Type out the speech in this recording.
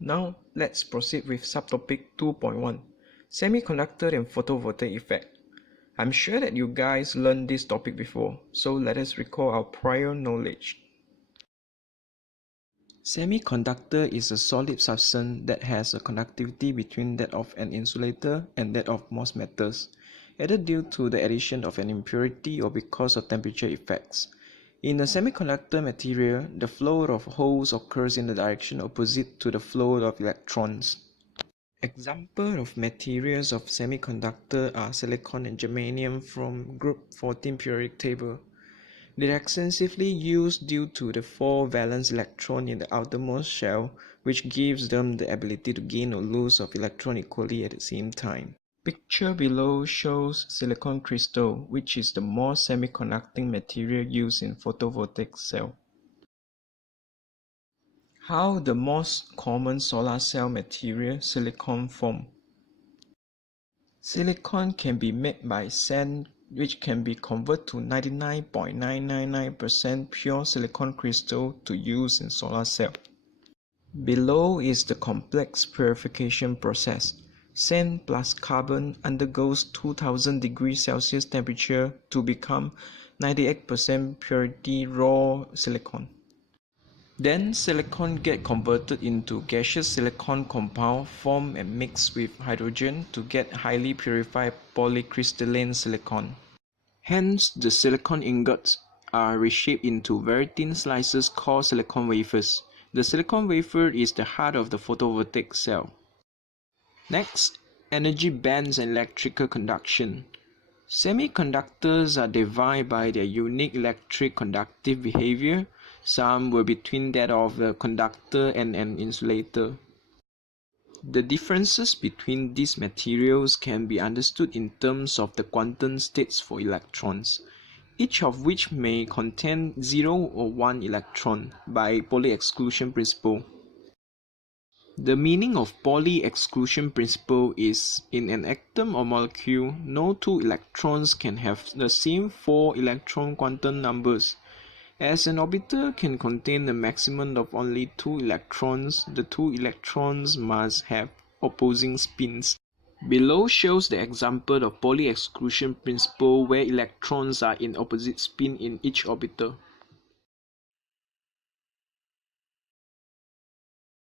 Now, let's proceed with subtopic 2.1, Semiconductor and Photovoltaic Effect. I'm sure that you guys learned this topic before, so let us recall our prior knowledge. Semiconductor is a solid substance that has a conductivity between that of an insulator and that of most metals, either due to the addition of an impurity or because of temperature effects. In a semiconductor material, the flow of holes occurs in the direction opposite to the flow of electrons. Examples of materials of semiconductor are silicon and germanium from group 14 periodic table. They are extensively used due to the 4 valence electron in the outermost shell, which gives them the ability to gain or lose of electron equally at the same time. Picture below shows silicon crystal, which is the most semiconducting material used in photovoltaic cell. How the most common solar cell material, silicon, form. Silicon can be made by sand, which can be converted to 99.999% pure silicon crystal to use in solar cell. Below is the complex purification process. Sand plus carbon undergoes 2000 degrees Celsius temperature to become 98% purity raw silicon. Then silicon get converted into gaseous silicon compound formed and mixed with hydrogen to get highly purified polycrystalline silicon. Hence, the silicon ingots are reshaped into very thin slices called silicon wafers. The silicon wafer is the heart of the photovoltaic cell. Next, energy bands and electrical conduction. Semiconductors are defined by their unique electric conductive behavior. Some were between that of a conductor and an insulator. The differences between these materials can be understood in terms of the quantum states for electrons, each of which may contain 0 or 1 electron by Pauli exclusion principle. The meaning of Pauli exclusion principle is, in an atom or molecule, no 2 electrons can have the same 4 electron quantum numbers. As an orbital can contain a maximum of only 2 electrons, the 2 electrons must have opposing spins. Below shows the example of Pauli exclusion principle where electrons are in opposite spin in each orbital.